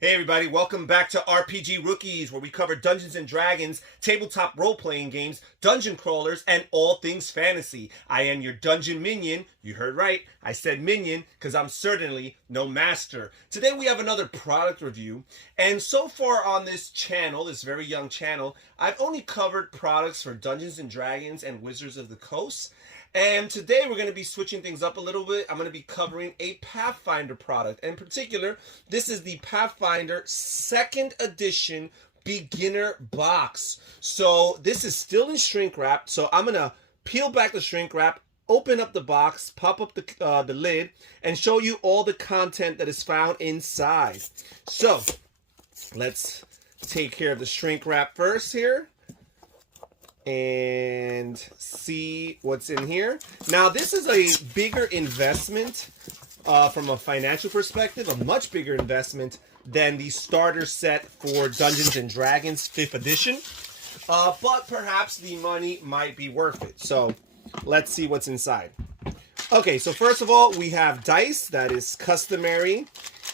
Hey everybody, welcome back to RPG Rookies, where we cover Dungeons and Dragons, tabletop role-playing games, dungeon crawlers, and all things fantasy. I am your dungeon minion. You heard right, I said minion, because I'm certainly no master. Today we have another product review, and so far on this channel, this very young channel, I've only covered products for Dungeons and Dragons and Wizards of the Coast. And today we're going to be switching things up a little bit. I'm going to be covering a Pathfinder product. In particular, this is the Pathfinder 2nd edition beginner box. So this is still in shrink wrap. So I'm going to peel back the shrink wrap, open up the box, pop up the lid, and show you all the content that is found inside. So let's take care of the shrink wrap first here and see what's in here. Now, this is a bigger investment from a financial perspective, a much bigger investment than the starter set for Dungeons and Dragons 5th edition. But perhaps the money might be worth it. So let's see what's inside. Okay, so first of all, we have dice. That is customary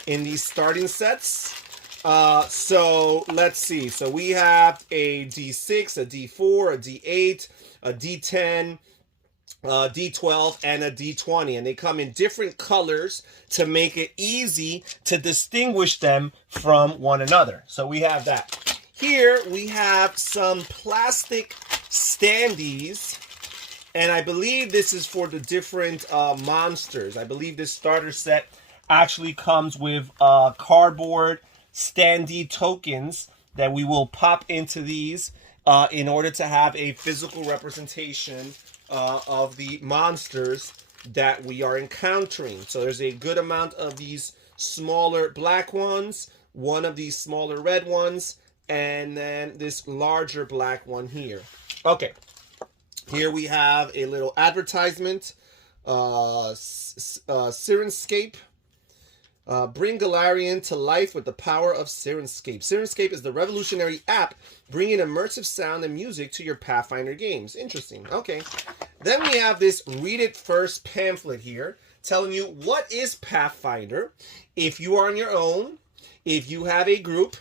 in these starting sets. So let's see. So we have a D6, a D4, a D8, a D10, a D12, and a D20. And they come in different colors to make it easy to distinguish them from one another. So we have that. Here we have some plastic standees. And I believe this is for the different monsters. I believe this starter set actually comes with cardboard standee tokens that we will pop into these in order to have a physical representation of the monsters that we are encountering. So there's a good amount of these smaller black ones, one of these smaller red ones, and then this larger black one here. Okay, here we have a little advertisement. Sirenscape. Bring Galarian to life with the power of Sirenscape. Sirenscape is the revolutionary app bringing immersive sound and music to your Pathfinder games. Interesting. Okay. Then we have this Read It First pamphlet here telling you what is Pathfinder, if you are on your own, if you have a group,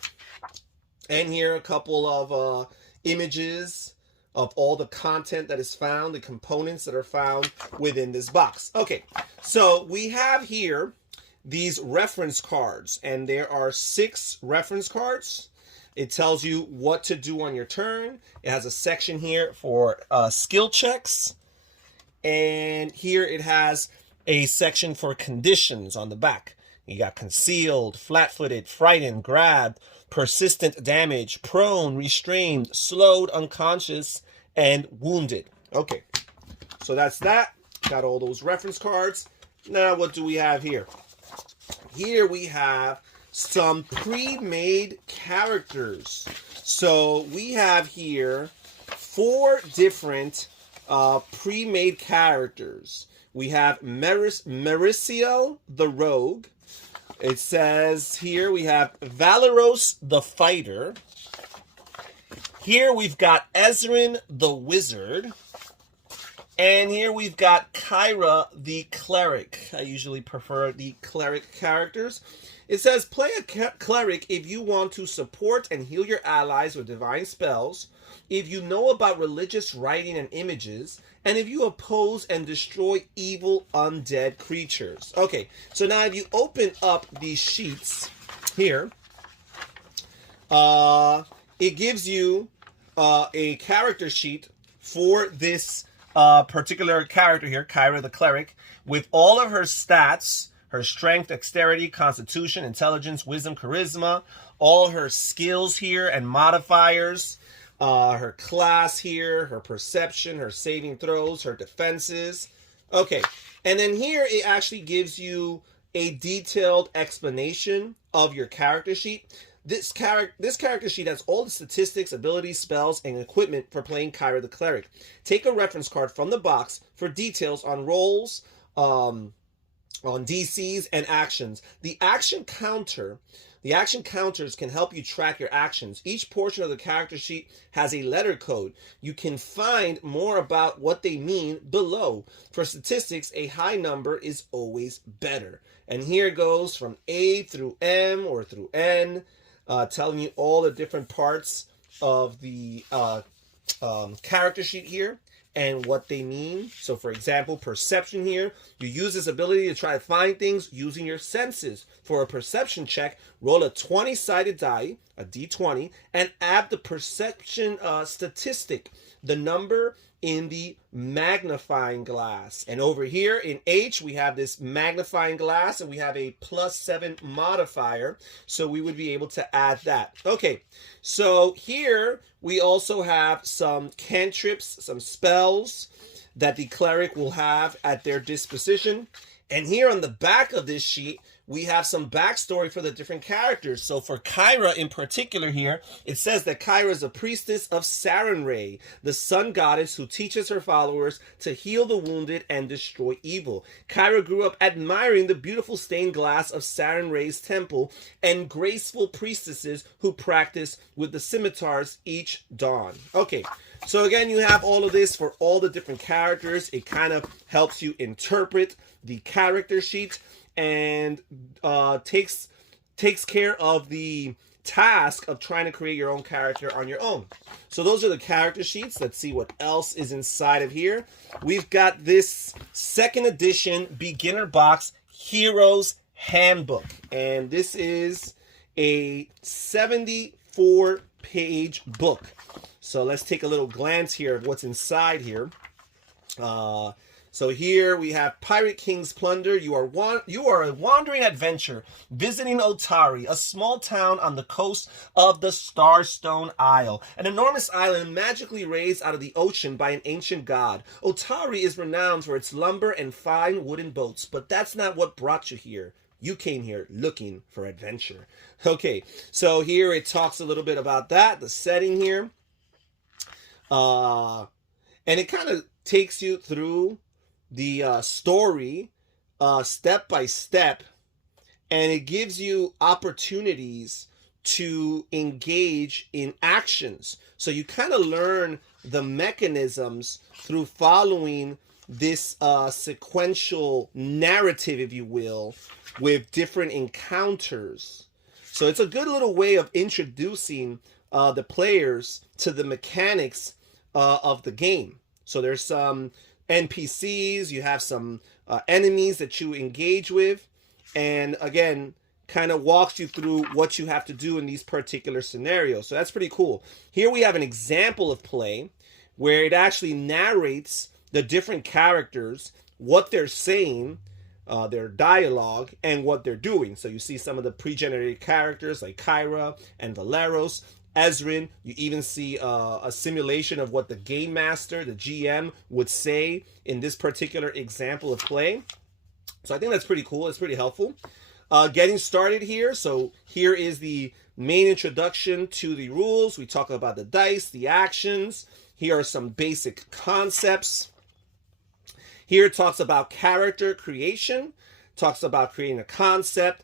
and here a couple of images of all the content that is found, the components that are found within this box. Okay, so we have here these reference cards, and there are 6 reference cards. It tells you what to do on your turn. It has a section here for skill checks, and here it has a section for conditions on the back. You got concealed, flat-footed, frightened, grabbed, persistent damage, prone, restrained, slowed, unconscious, and wounded. Okay, so that's that. Got all those reference cards. Now what do we have here? Here we have some pre-made characters. So we have here 4 different pre-made characters. We have Mauricio the Rogue. It says here we have Valeros the Fighter. Here we've got Ezrin the Wizard. And here we've got Kyra the Cleric. I usually prefer the Cleric characters. It says, play a Cleric if you want to support and heal your allies with divine spells, if you know about religious writing and images, and if you oppose and destroy evil undead creatures. Okay, so now if you open up these sheets here, it gives you a character sheet for this particular character here, Kyra the Cleric, with all of her stats, her strength, dexterity, constitution, intelligence, wisdom, charisma, all her skills here and modifiers, her class here, her perception, her saving throws, her defenses. Okay, and then here it actually gives you a detailed explanation of your character sheet. This character sheet has all the statistics, abilities, spells, and equipment for playing Kyra the Cleric. Take a reference card from the box for details on rolls, on DCs and actions. The action counters can help you track your actions. Each portion of the character sheet has a letter code. You can find more about what they mean below. For statistics, a high number is always better. And here it goes from A through M or through N, telling you all the different parts of the character sheet here and what they mean. So for example, perception here, you use this ability to try to find things using your senses. For a perception check, roll a 20-sided die, a d20, and add the perception statistic, the number in the magnifying glass. And over here in H, we have this magnifying glass, and we have a +7 modifier, so we would be able to add that. Okay, so here we also have some cantrips, some spells that the cleric will have at their disposition. And here on the back of this sheet, we have some backstory for the different characters. So for Kyra in particular here, it says that Kyra is a priestess of Sarenrae, the sun goddess who teaches her followers to heal the wounded and destroy evil. Kyra grew up admiring the beautiful stained glass of Sarenrae's temple and graceful priestesses who practice with the scimitars each dawn. Okay, so again, you have all of this for all the different characters. It kind of helps you interpret the character sheet and takes care of the task of trying to create your own character on your own. So those are the character sheets. Let's see what else is inside of here. We've got this 2nd edition beginner box Heroes Handbook, and this is a 74-page book. So let's take a little glance here of what's inside here. So here we have Pirate King's Plunder. You are a wandering adventure visiting Otari, a small town on the coast of the Starstone Isle, an enormous island magically raised out of the ocean by an ancient god. Otari is renowned for its lumber and fine wooden boats, but that's not what brought you here. You came here looking for adventure. Okay, so here it talks a little bit about that, the setting here. And it kind of takes you through the story step by step, and it gives you opportunities to engage in actions. So you kind of learn the mechanisms through following this sequential narrative, if you will, with different encounters. So it's a good little way of introducing the players to the mechanics of the game. So there's some NPCs, you have some enemies that you engage with, and again, kind of walks you through what you have to do in these particular scenarios. So that's pretty cool. Here we have an example of play where it actually narrates the different characters, what they're saying, their dialogue, and what they're doing. So you see some of the pre-generated characters like Kyra and Valeros, Ezrin. You even see a simulation of what the game master, the GM, would say in this particular example of play. So I think that's pretty cool. It's pretty helpful. Getting started here. So here is the main introduction to the rules. We talk about the dice, the actions. Here are some basic concepts. Here it talks about character creation, talks about creating a concept,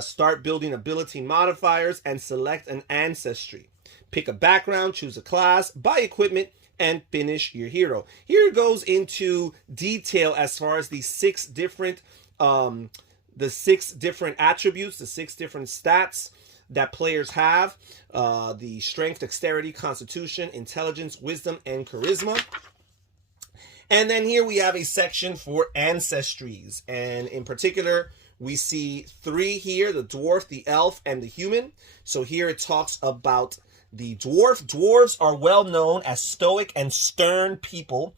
start building ability modifiers, and select an ancestry. Pick a background, choose a class, buy equipment, and finish your hero. Here it goes into detail as far as the 6 different attributes, the 6 different stats that players have. The strength, dexterity, constitution, intelligence, wisdom, and charisma. And then here we have a section for ancestries. And in particular, we see 3 here, the dwarf, the elf, and the human. So here it talks about the dwarf. Dwarves are well known as stoic and stern people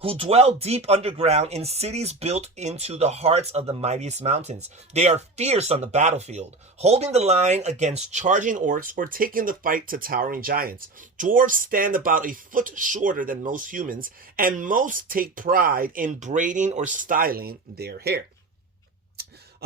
who dwell deep underground in cities built into the hearts of the mightiest mountains. They are fierce on the battlefield, holding the line against charging orcs or taking the fight to towering giants. Dwarves stand about a foot shorter than most humans, and most take pride in braiding or styling their hair.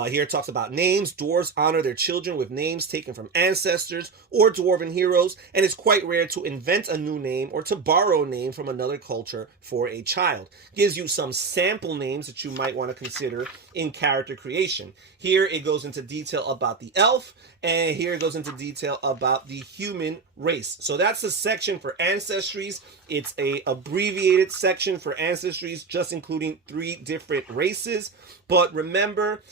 Here it talks about names. Dwarves honor their children with names taken from ancestors or dwarven heroes, and it's quite rare to invent a new name or to borrow a name from another culture for a child. Gives you some sample names that you might want to consider in character creation. Here it goes into detail about the elf, and here it goes into detail about the human race. So that's the section for ancestries. It's a abbreviated section for ancestries, just including 3 different races. But remember,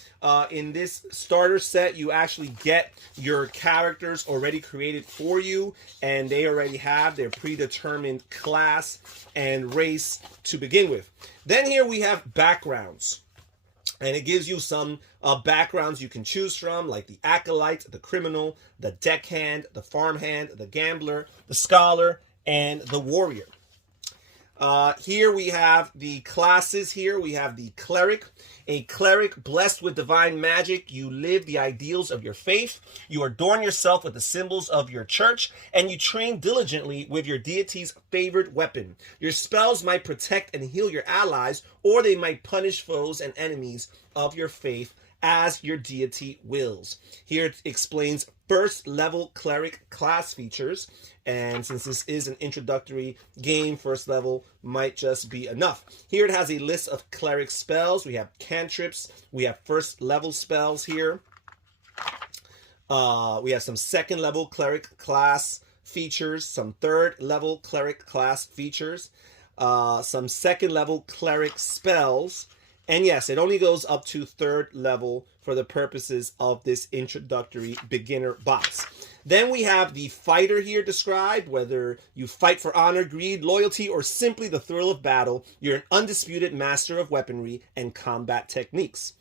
in this starter set, you actually get your characters already created for you, and they already have their predetermined class and race to begin with. Then here we have backgrounds. And it gives you some backgrounds you can choose from, like the acolyte, the criminal, the deckhand, the farmhand, the gambler, the scholar, and the warrior. Here we have the classes. Here we have the cleric. A cleric blessed with divine magic. You live the ideals of your faith. You adorn yourself with the symbols of your church, and you train diligently with your deity's favored weapon. Your spells might protect and heal your allies, or they might punish foes and enemies of your faith as your deity wills. Here it explains first level cleric class features, and since this is an introductory game, first level might just be enough. Here it has a list of cleric spells. We have cantrips, we have first level spells here. We have some second level cleric class features, some third level cleric class features, some second level cleric spells. And yes, it only goes up to third level for the purposes of this introductory beginner box. Then we have the fighter here described. Whether you fight for honor, greed, loyalty, or simply the thrill of battle, you're an undisputed master of weaponry and combat techniques.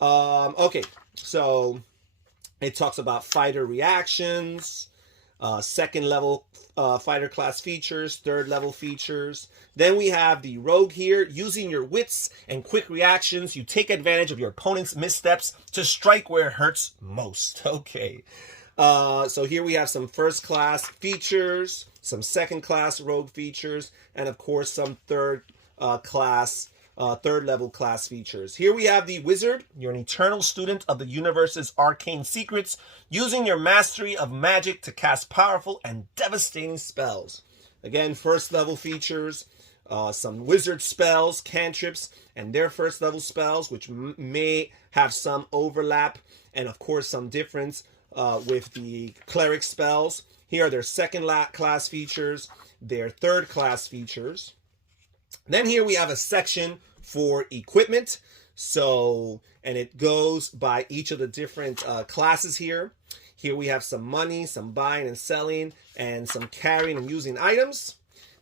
Okay, so it talks about fighter reactions, second level fighter class features, third level features. Then we have the rogue here. Using your wits and quick reactions, you take advantage of your opponent's missteps to strike where it hurts most. Okay. So here we have some first class features, some second class rogue features, and of course some third level class features. Here we have the wizard. You're an eternal student of the universe's arcane secrets, using your mastery of magic to cast powerful and devastating spells. Again, first level features, some wizard spells, cantrips, and their first level spells, which may have some overlap, and of course some difference with the cleric spells. Here are their second class features, their third class features. Then here we have a section for equipment. So, and it goes by each of the different classes here. Here we have some money, some buying and selling, and some carrying and using items.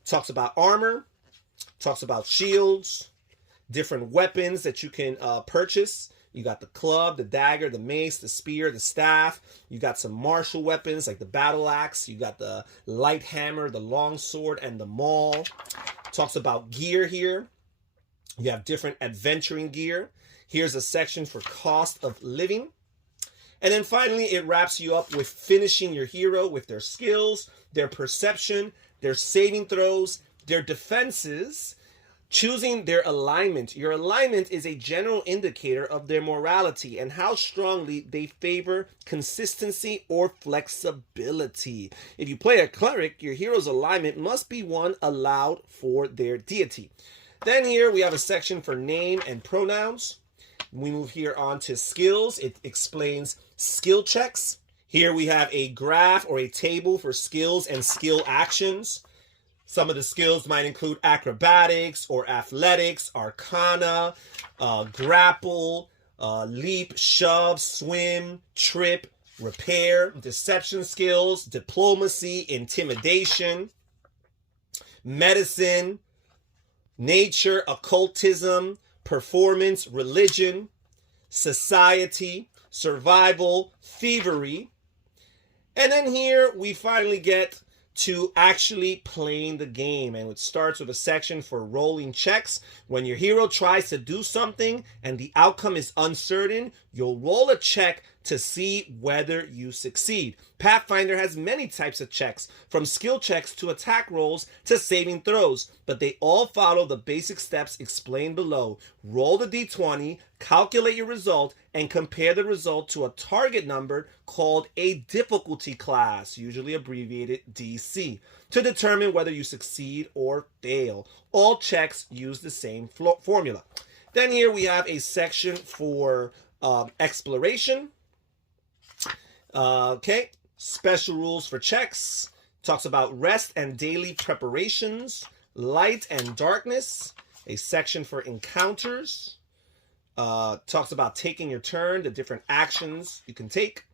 Talks about armor, talks about shields, different weapons that you can purchase. You got the club, the dagger, the mace, the spear, the staff. You got some martial weapons like the battle axe. You got the light hammer, the long sword, and the maul. Talks about gear here. You have different adventuring gear. Here's a section for cost of living. And then finally, it wraps you up with finishing your hero with their skills, their perception, their saving throws, their defenses, choosing their alignment. Your alignment is a general indicator of their morality and how strongly they favor consistency or flexibility. If you play a cleric, your hero's alignment must be one allowed for their deity. Then here we have a section for name and pronouns. We move here on to skills. It explains skill checks. Here we have a graph or a table for skills and skill actions. Some of the skills might include acrobatics or athletics, arcana, grapple, leap, shove, swim, trip, repair, deception skills, diplomacy, intimidation, medicine, nature, occultism, performance, religion, society, survival, thievery. And then here we finally get to actually playing the game, and it starts with a section for rolling checks. When your hero tries to do something and the outcome is uncertain, you'll roll a check to see whether you succeed. Pathfinder has many types of checks, from skill checks to attack rolls to saving throws, but they all follow the basic steps explained below. Roll the d20, calculate your result, and compare the result to a target number called a difficulty class, usually abbreviated DC, to determine whether you succeed or fail. All checks use the same formula. Then here we have a section for exploration. Okay, special rules for checks. Talks about rest and daily preparations, light and darkness. A section for encounters. Talks about taking your turn, the different actions you can take.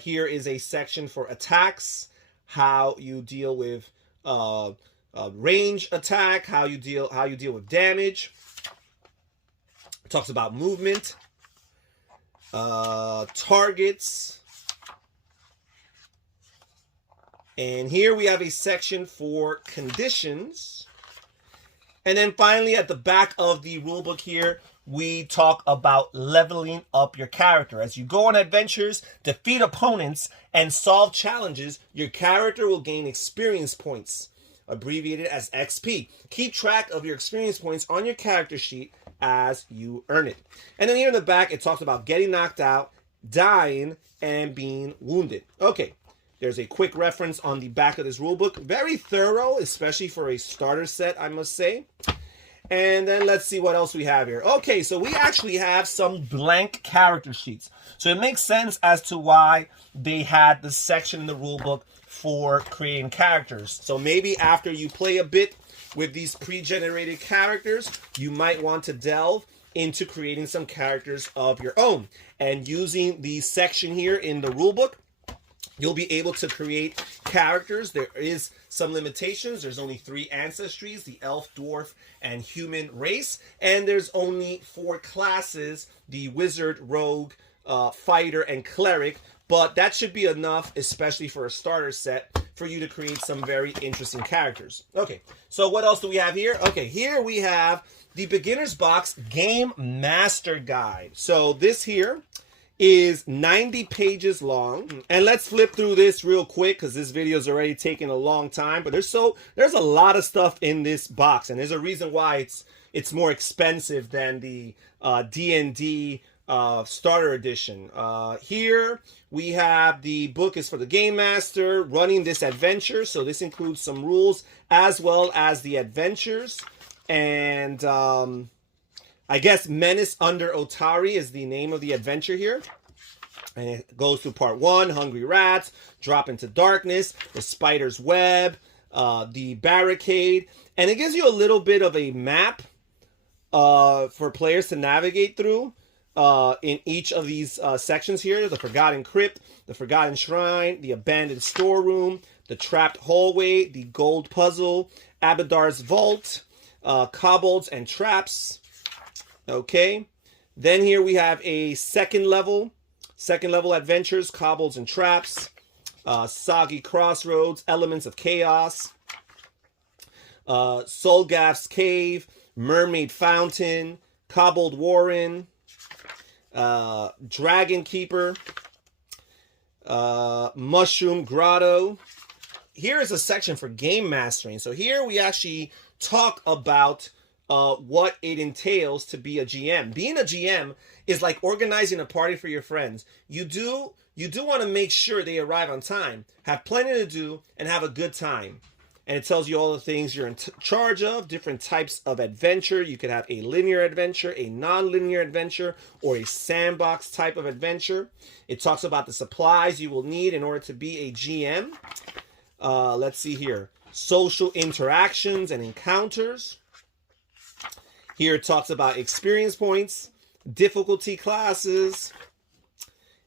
Here is a section for attacks, how you deal with range attack, how you deal with damage. Talks about movement, targets. And here we have a section for conditions. And then finally, at the back of the rulebook here, we talk about leveling up your character. As you go on adventures, defeat opponents, and solve challenges, your character will gain experience points, abbreviated as XP. Keep track of your experience points on your character sheet as you earn it. And then here in the back, it talks about getting knocked out, dying, and being wounded. Okay. There's a quick reference on the back of this rulebook. Very thorough, especially for a starter set, I must say. And then let's see what else we have here. Okay, so we actually have some blank character sheets. So it makes sense as to why they had the section in the rulebook for creating characters. So maybe after you play a bit with these pre-generated characters, you might want to delve into creating some characters of your own. And using the section here in the rulebook, you'll be able to create characters. There is some limitations. There's only 3 ancestries, the elf, dwarf, and human race. And there's only 4 classes, the wizard, rogue, fighter, and cleric. But that should be enough, especially for a starter set, for you to create some very interesting characters. Okay, so what else do we have here? Okay, here we have the Beginner's Box Game Master Guide. So this here is 90 pages long, and let's flip through this real quick because this video is already taking a long time. But there's a lot of stuff in this box, and there's a reason why it's more expensive than the D&D starter edition. Here we have the book is for the game master running this adventure, so this includes some rules as well as the adventures. And I guess Menace Under Otari is the name of the adventure here. And it goes through part 1, Hungry Rats, Drop into Darkness, The Spider's Web, the Barricade. And it gives you a little bit of a map for players to navigate through in each of these sections here. The Forgotten Crypt, the Forgotten Shrine, the Abandoned Storeroom, the Trapped Hallway, the Gold Puzzle, Abadar's Vault, Kobolds and Traps. Okay, then here we have a second level adventures, Kobolds and Traps, Soggy Crossroads, Elements of Chaos, Solgath's Cave, Mermaid Fountain, Kobold Warren, Dragon Keeper, Mushroom Grotto. Here is a section for game mastering. So here we actually talk about what it entails to be a GM. Being a GM is like organizing a party for your friends. You do want to make sure they arrive on time, have plenty to do, and have a good time. And it tells you all the things you're in charge of, different types of adventure. You could have a linear adventure, a non-linear adventure, or a sandbox type of adventure. It talks about the supplies you will need in order to be a GM. Let's see here. Social interactions and encounters. Here it talks about experience points, difficulty classes.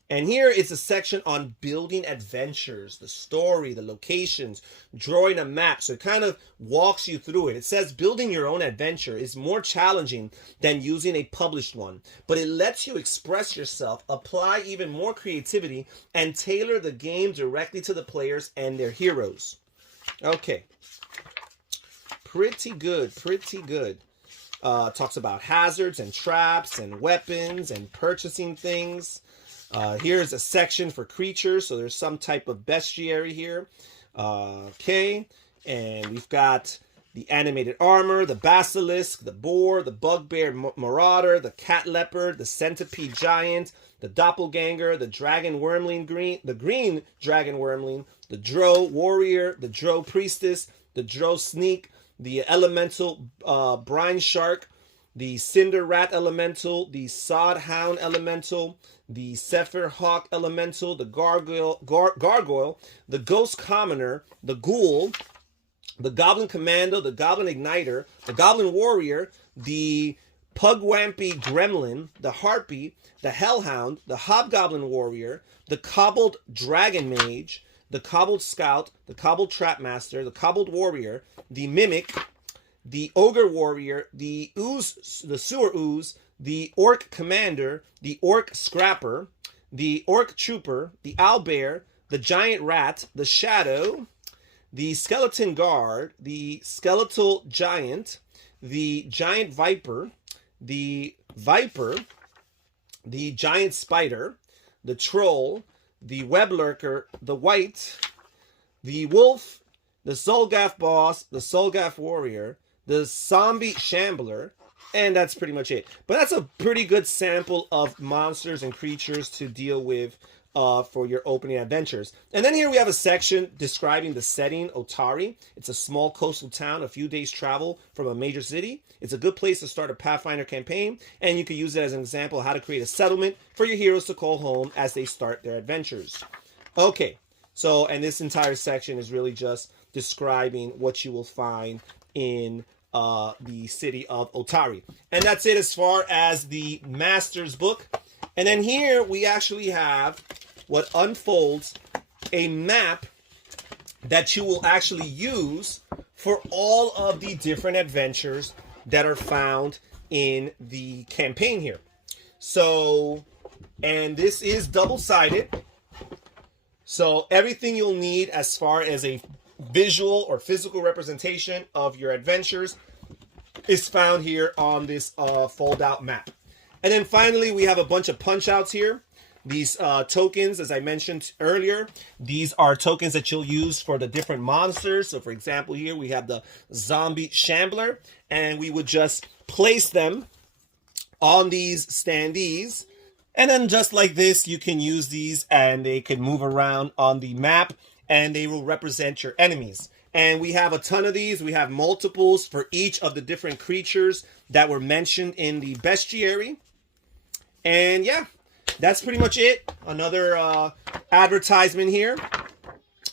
And here is a section on building adventures, the story, the locations, drawing a map. So it kind of walks you through it. It says building your own adventure is more challenging than using a published one, but it lets you express yourself, apply even more creativity, and tailor the game directly to the players and their heroes. Okay. Pretty good, pretty good. Talks about hazards and traps and weapons and purchasing things. Here's a section for creatures, so there's some type of bestiary here. Okay, and we've got the animated armor, the basilisk, the boar, the bugbear marauder, the cat leopard, the centipede giant, the doppelganger, the dragon wormling green, the green dragon wormling, the drow warrior, the drow priestess, the drow sneak, the elemental brine shark, the cinder rat elemental, the sod hound elemental, the Zephyr Hawk elemental, the gargoyle, the ghost commoner, the ghoul, the goblin commando, the goblin igniter, the goblin warrior, the pugwampy gremlin, the harpy, the hellhound, the hobgoblin warrior, the cobbled dragon mage, the cobbled scout, the cobbled trapmaster, the cobbled warrior, the mimic, the ogre warrior, the sewer ooze, the orc commander, the orc scrapper, the orc trooper, the owlbear, the giant rat, the shadow, the skeleton guard, the skeletal giant, the giant viper, the giant spider, the troll, the web lurker, the wight, the wolf, the Solgath boss, the Solgath warrior, the zombie shambler, and that's pretty much it. But that's a pretty good sample of monsters and creatures to deal with for your opening adventures. And then here we have a section describing the setting, Otari. It's a small coastal town, a few days travel from a major city. It's a good place to start a Pathfinder campaign, and you can use it as an example of how to create a settlement for your heroes to call home as they start their adventures. Okay, so, and this entire section is really just describing what you will find in the city of Otari. And that's it as far as the Master's Book. And then here we actually have what unfolds a map that you will actually use for all of the different adventures that are found in the campaign here. So, and this is double-sided. So everything you'll need as far as a visual or physical representation of your adventures is found here on this fold-out map. And then finally, we have a bunch of punch-outs here. These tokens, as I mentioned earlier, these are tokens that you'll use for the different monsters. So for example, here we have the zombie shambler, and we would just place them on these standees. And then just like this, you can use these and they can move around on the map and they will represent your enemies. And we have a ton of these. We have multiples for each of the different creatures that were mentioned in the bestiary. And yeah, that's pretty much it. Another advertisement here.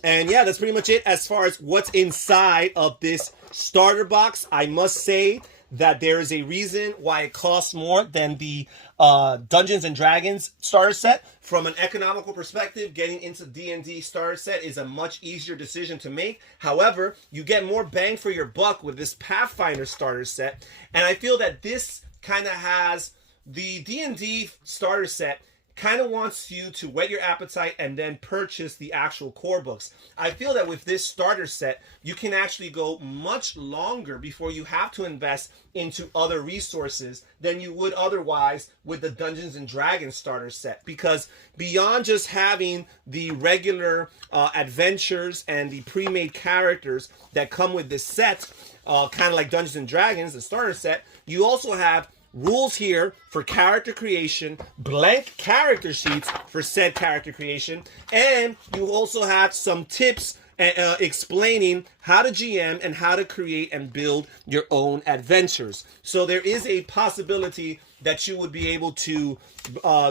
And yeah, that's pretty much it as far as what's inside of this starter box. I must say that there is a reason why it costs more than the Dungeons and Dragons starter set. From an economical perspective, getting into D&D starter set is a much easier decision to make. However, you get more bang for your buck with this Pathfinder starter set. And I feel that this kind of has the D&D starter set kind of wants you to whet your appetite and then purchase the actual core books. I feel that with this starter set, you can actually go much longer before you have to invest into other resources than you would otherwise with the Dungeons and Dragons starter set. Because beyond just having the regular adventures and the pre-made characters that come with this set, kind of like Dungeons and Dragons, the starter set, you also have rules here for character creation, blank character sheets for said character creation, and you also have some tips explaining how to GM and how to create and build your own adventures. So there is a possibility that you would be able to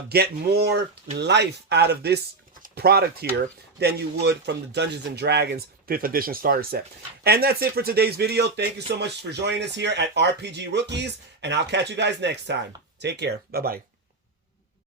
get more life out of this product here than you would from the Dungeons and Dragons 5th edition starter set. And that's it for today's video. Thank you so much for joining us here at RPG Rookies, and I'll catch you guys next time. Take care. Bye-bye.